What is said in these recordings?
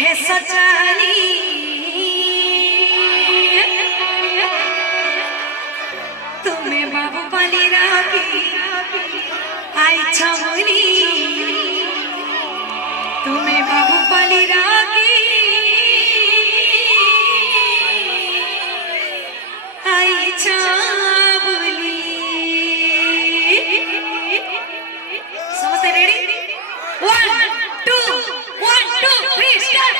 हे सचारी तुम्हें बाबू पाली राखी आई छमनी तुम्हें बाबू पाली राखी आई छाबुली समझते रेडी 1 2 1 2 3 स्टार्ट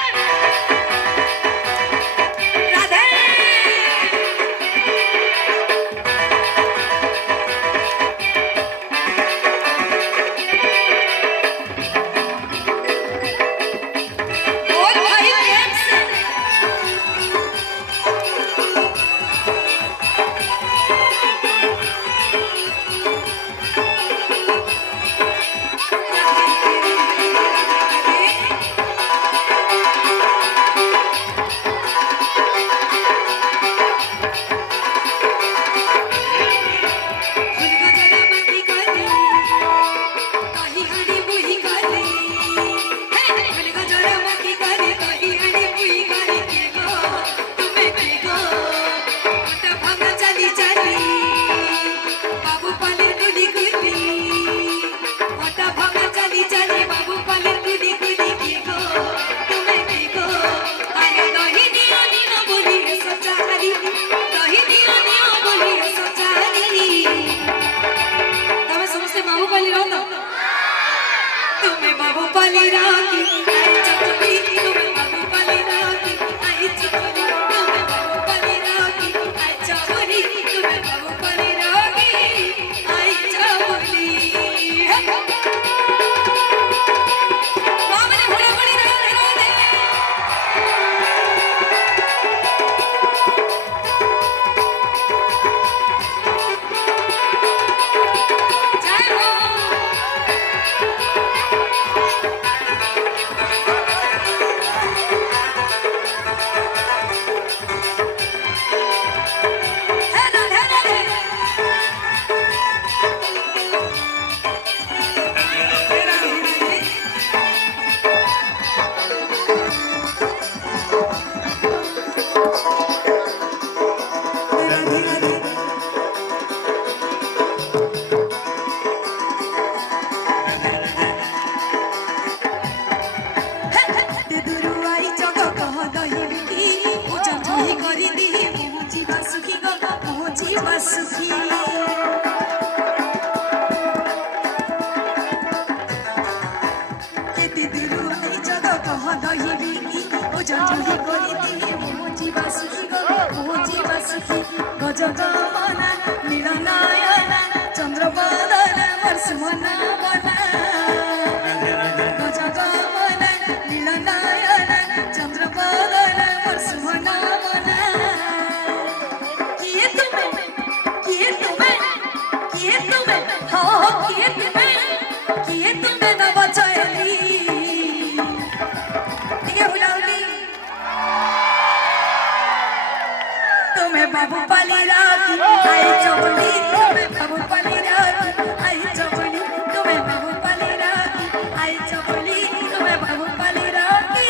बाबू पाली राखी आई चपली तुम्हें बाबू पाली राखी आई चपली तुम्हें बाबू पाली राखी आई चपली तुम्हें बाबू पाली राखी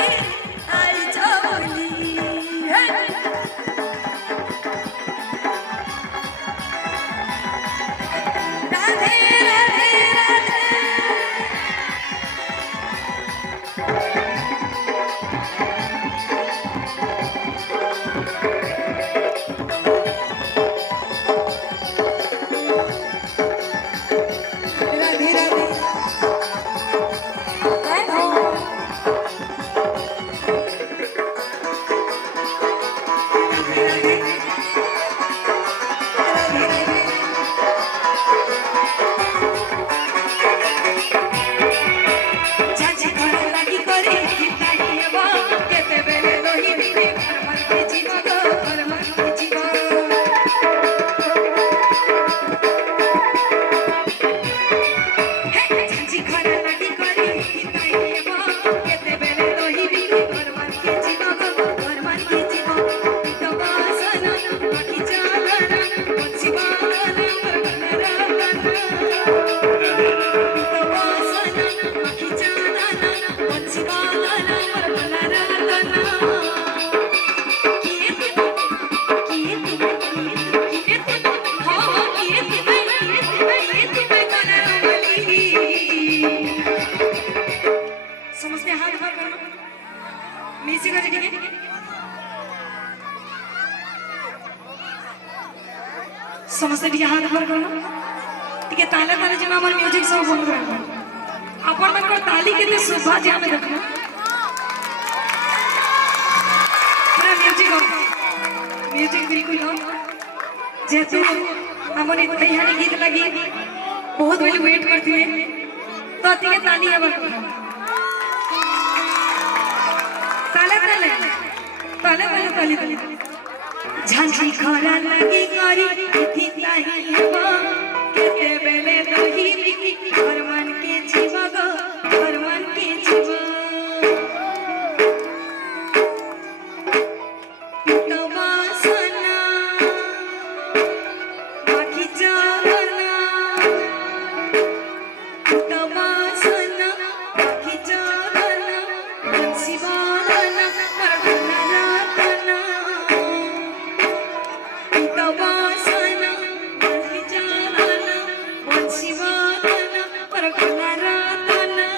आई चपली राधे राधे राधे समस्त टी हाथ पर करो टिके ताले ताले जे हमर म्यूजिक सब बंद कर अपन मन को ताली केते शोभा जे हमें देखो पूरा म्यूजिक बिल्कुल हो जेतु हमर इतने हानी गीत लगी बहुत वेल वेट करती है तो टिके ताली हबर ताले ताले ताले ताले ताले झांझी खरा लगी करी थी ताही हेबा केते बेले दही बिकी हरमान के जीवा गो हरमान के जीवा तवासना माखी जाना तवासना माखी जाना शिवाना करना रातना तवासना माखी जाना शिवाना करना रातना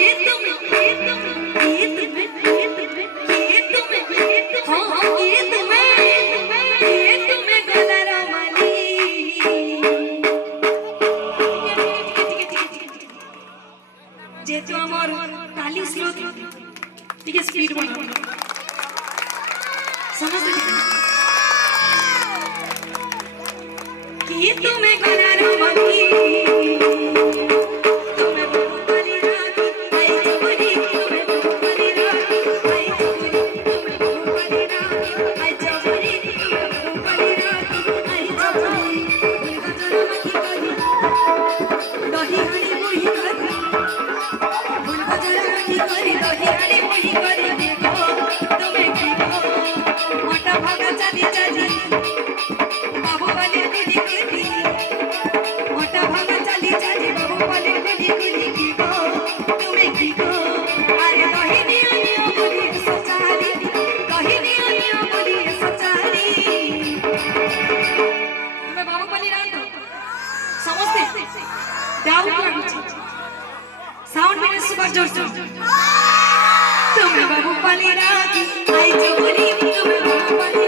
ये तुम्हें गलरा माली जेतु हमर ताली स्लो टिके स्पीड बना समझ कि तुम्हें गलरा माली तुम्हें बाहुबली रानी आई जबरी तुम्हें बाहुबली रानी आई जबरी तुम्हें बाहुबली रानी आई जबरी तुम्हें बाहुबली रानी आई जबरी गजरा मखी करी दही हनी मुही करी फूल गजरा मखी करी दही हनी मुही करी देखो तुम्हें देखो मोटा भागा चाली चाली बाहुबली दीदी करी मोटा भागा चाली चाली बाहुबली दीदी करी की गो तुम्हें की गो अरे दही निया बोली सचारी दही निया बोली सचारी तुम्हें बाहुबली रानी समझते डाउट लागू साउंड में सुपर जोर से तुम्हें बाहुबली रानी आई जबरी तुम्हें बाहुबली